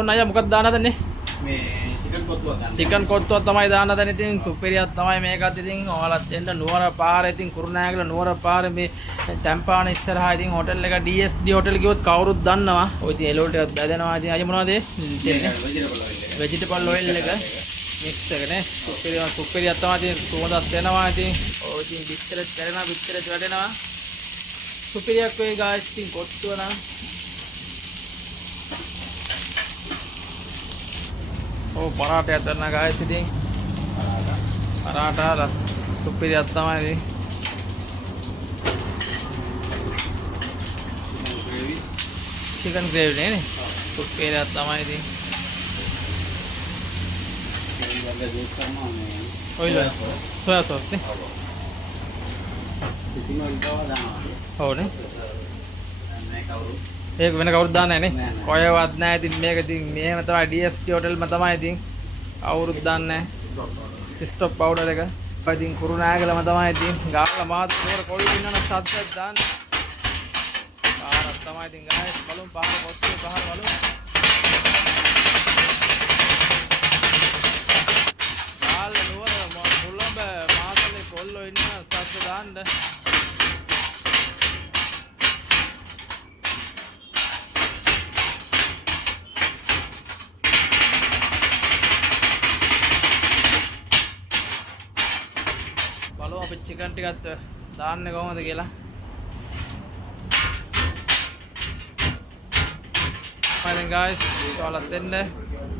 ඔන්න අයියා මොකක්ද දාන්න හදන්නේ? මේ චිකන් කොත්තුවක් ගන්න. චිකන් කොත්තුවක් තමයි දාන්න හදන්නේ. ඉතින් සුපිරියක් තමයි මේකත්. ඉතින් ඔයාලත් එන්න නුවර පාර ඉතින් කුරුණෑගල නුවර පාර මේ චැම්පාන ඉස්සරහා ඉතින් හෝටල් එක DSD හෝටල් කිව්වොත් කවුරුත් දන්නවා. ඔය ඉතින් එළවලු ටිකක් බැදෙනවා. ඉතින් අයියා මොනවද දෙන්නේ? වෙජිටබල් ඔයිල් එක මික්ස් එක නේ. සුපිරියක් තමයි. ඉතින් සුවඳක් දෙනවා. ඉතින් ඔය ඉතින් බිස්තරෙත් කරනවා බිස්තරෙත් වැඩෙනවා. සුපිරියක් වෙයි guys. ඉතින් කොත්තුව නම් Oh, paratha atarna guys ඉතින් paratha සුපිරියක් තමයි ඉතින් chicken gravy නේ සුපිරියක් තමයි ඉතින් oil soya sauce නේ ඉතින් ඔය දවල් දානවා. ඔව් නේ මේ කවුරු ඒක වෙන කවුරුත් දාන්නේ නැහැ නේ කොහෙවත් නැහැ ඉතින් මේක ඉතින් මෙහෙම තමයි DST hotel ම තමයි ඉතින් කවුරුත් දාන්නේ නැහැ ස්ටොප් පවුඩර් එක ඉතින් කුරුණෑගලම තමයි ඉතින් ගාලා මාත් නෝර කොළු ඉන්නන සද්දක් දාන්න පාරක් තමයි ඉතින් ගායස් බලමු පාර කොච්චර පහර බලමු ගාල නෝර මුල්ලඹ මාතලේ කොල්ලෝ ඉන්න සද්ද දාන්න අපි chicken ටිකත් දාන්නේ කොහොමද කියලා. Fine guys, ඔයාලත් එන්න.